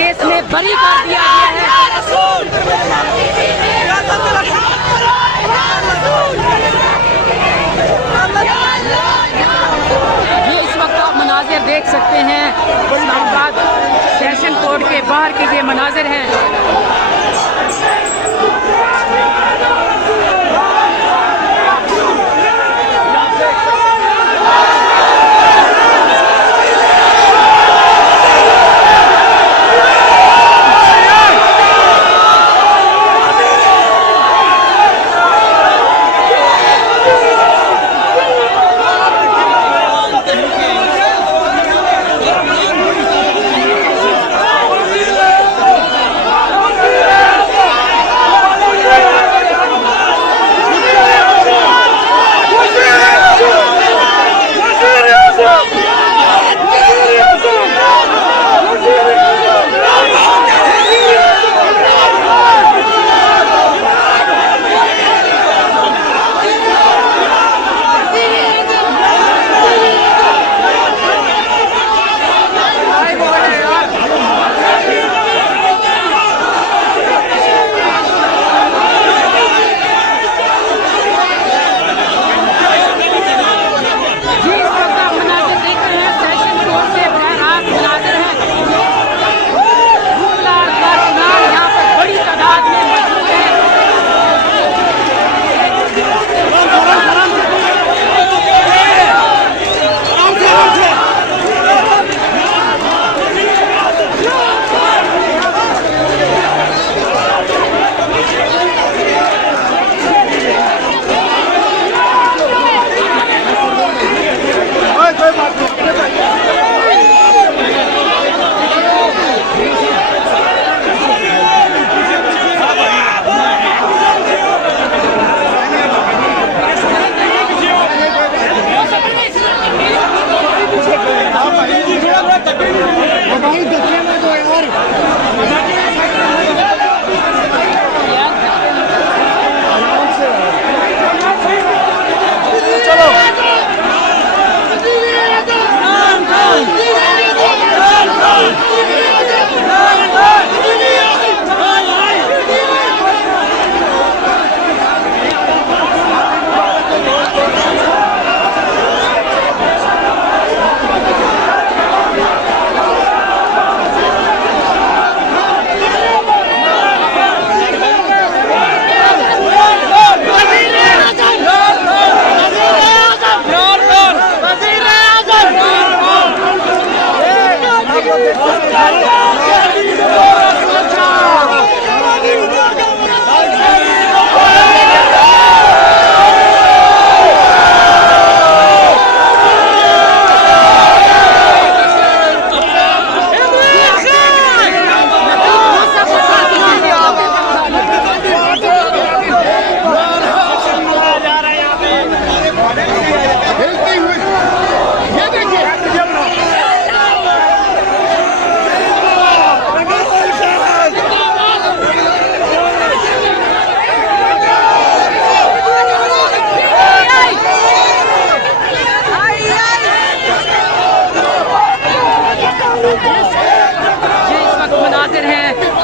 Case में बरी कर दिया गया है। ये इस वक्त आप मनाजिर देख सकते हैं, इस्लामाबाद सेशन कोर्ट के बाहर के ये मनाजिर हैं।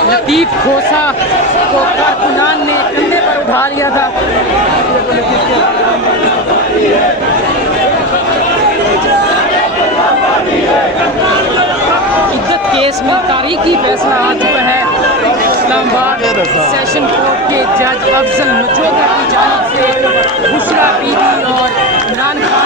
लतीफ खोसा को कारकुनान ने कंधे पर उठा लिया था। इद्दत केस में तारीखी फैसला आ चुका है। इस्लामाबाद सेशन कोर्ट के जज अफजल नचोगा की जानिब से बुशरा बीबी और इमरान खान